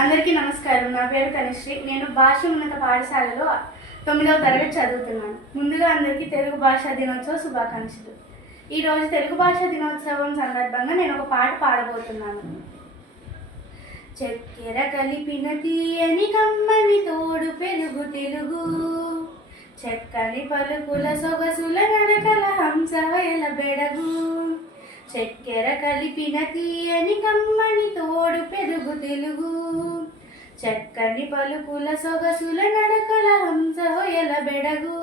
అందరికీ నమస్కారం. నా పేరు తనుశ్రీ. నేను భాష ఉన్నత పాఠశాలలో 9వ తరగతి చదువుతున్నాను. ముందుగా అందరికీ తెలుగు భాషా దినోత్సవ శుభాకాంక్షలు. ఈరోజు తెలుగు భాషా దినోత్సవం సందర్భంగా నేను ఒక పాట పాడబోతున్నాను. చక్కెర కలిపిన తీయని కమ్మని తోడు పెరుగు తెలుగు, చక్కని పలుకుల సొగసుల నడకల హంసవయల బెడగు. చక్కెర కలిపిన తీయని కమ్మని తోడు పెరుగు తెలుగు, చక్కని పలుకుల సొగసుల నడకల హంసవయల బెడగు.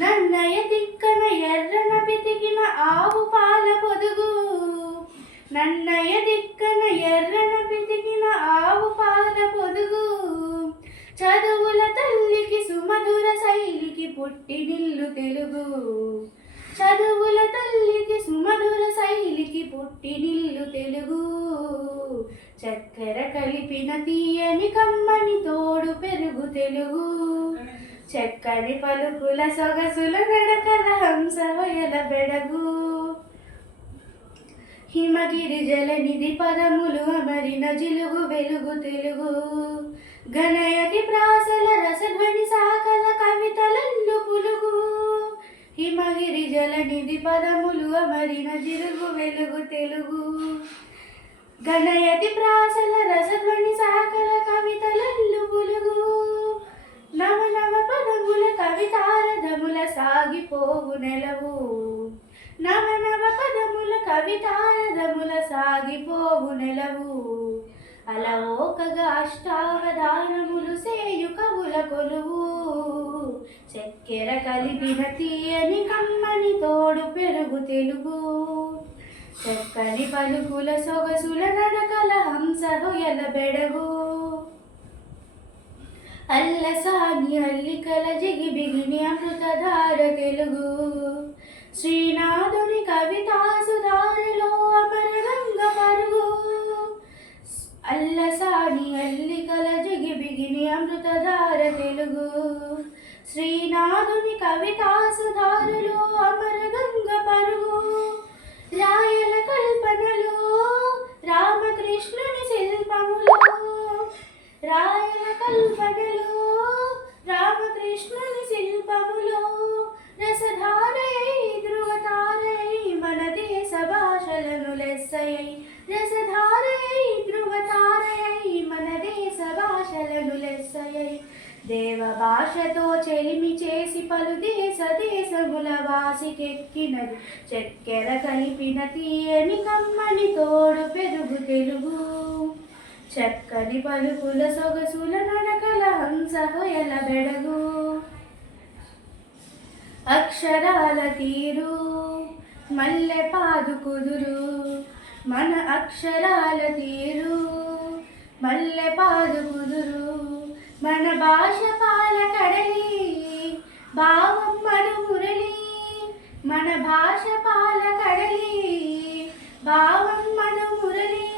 నన్నయ తిక్కన ఎర్రన పితికిన ఆవు పాల పొదుగు, నన్నయ దిక్కన ఎర్రన పితికిన ఆవు పాల పొదుగు. చదువుల తల్లికి సుమధుర శైలికి పుట్టినిల్లు తెలుగు, చదువుల తల్లికి సుమధుర శైలికి పుట్టినిల్లు తెలుగు. చక్కెర కలిపిన తీయని కమ్మని తోడు పెరుగు తెలుగు, చక్కని పలుకుల సొగసుల నడకల హంసవయల బెడగు. హిమగిరి జలనిధి పదములు అమరిన జిలుగు వెలుగు తెలుగు, గణయతి ప్రాసల రసధ్వని సాకల కవితలల్లు పులుగు. హిమగిరి జలనిధి పదములు అమరిన జిలుగు వెలుగు తెలుగు, గణయతి ప్రాసల రసధ్వని సాకల కవితలల్లు పులుగు. నవ నవ పదముల కవితారథముల సాగిపోవు నెలవు, నవ నవ పదముల కవితారథముల సాగిపోవు నెలవు. అలవోకగా అష్టావధానములు సేయు కవుల కొలువు, చక్కెర కలిపిన తీయని కమ్మని తోడు పెరుగు తెలుగు, చక్కని పలుకుల సొగసుల నడకల హంసహొయల బెడగు. అల్లసాని అల్లికల జిగిబిగిని అమృతధార తెలుగు, శ్రీనాథుని కవితాసుధారలో అమరగంగ పరుగు. అల్లసాని అల్లికల జిగిబిగిని అమృతధార తెలుగు, శ్రీనాథుని కవితాసుధారలో అమరగంగ పరుగు. రాయల కల్పనలో రామకృష్ణుని శిల్పములో, రాయల కల్పనలో రామకృష్ణుని శిల్పములో. రసధారై ధృవతారై మన దేశ భాషలను లెస్సయై, రసధారై ధృవతారై మన దేశ భాషలను లెస్సయై. దేవ భాషతో చెలిమి చేసి పలు దేశ దేశముల వాసికెక్కినది, చక్కెర కలిపిన తీయని కమ్మని తోడు పెరుగు తెలుగు, చక్కని పలుకుల సొగసుల నడకల హంసహొయల బెడగు. అక్షరాల తీరు మల్లె పాదు కుదురు, మన అక్షరాల తీరు మల్లె పాదు కుదురు. మన భాష పాల కడలి భావం మను మురళి, మన భాష పాల కడలి భావం మను మురళి.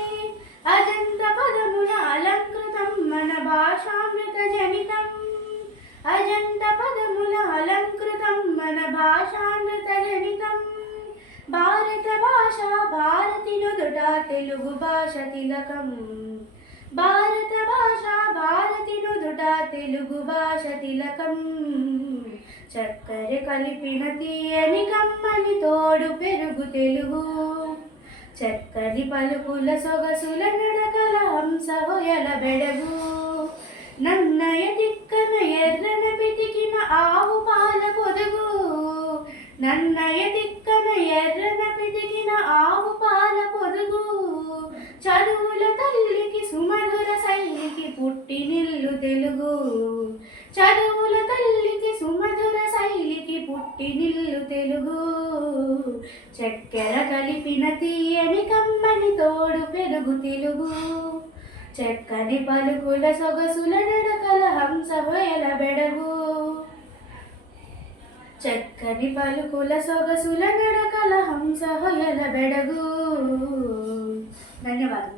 అజంత పదముల అలంకృతం మన భాషామృత జనితం, అజంత పదముల అలంకృతం మన భాషామృత జనితం. భారత భాష భారతి నుదుట తెలుగు భాష తిలకం, భారత భాష భారతి నుదుట తెలుగు భాష తిలకం. చక్కెర కలిపిన తీయని కమ్మని తోడు పెరుగు తెలుగు, చక్కని పలుకుల సొగసుల నడకల హంసహొయల బెడగు. నన్నయ తిక్కన ఎర్రన పితికిన ఆవు పాల పొదుగు, నన్నయ తిక్కన ఎర్రన పితికిన ఆవు పాల పొదుగు. చదువుల తల్లికి సుమధుర శైలికి పుట్టినిల్లు తెలుగు, చదువుల తల్లికి సుమధుర శైలికి పుట్టినిల్లు తెలుగు. చక్కెర కలిపిన తీయని కమ్మని తోడు పెరుగు తెలుగు, చక్కని పలుకుల సొగసుల నడకల హంసహొయల బెడగు, చక్కని పలుకుల సొగసుల నడకల హంసహొయల బెడగు. ధన్యవాదాలు.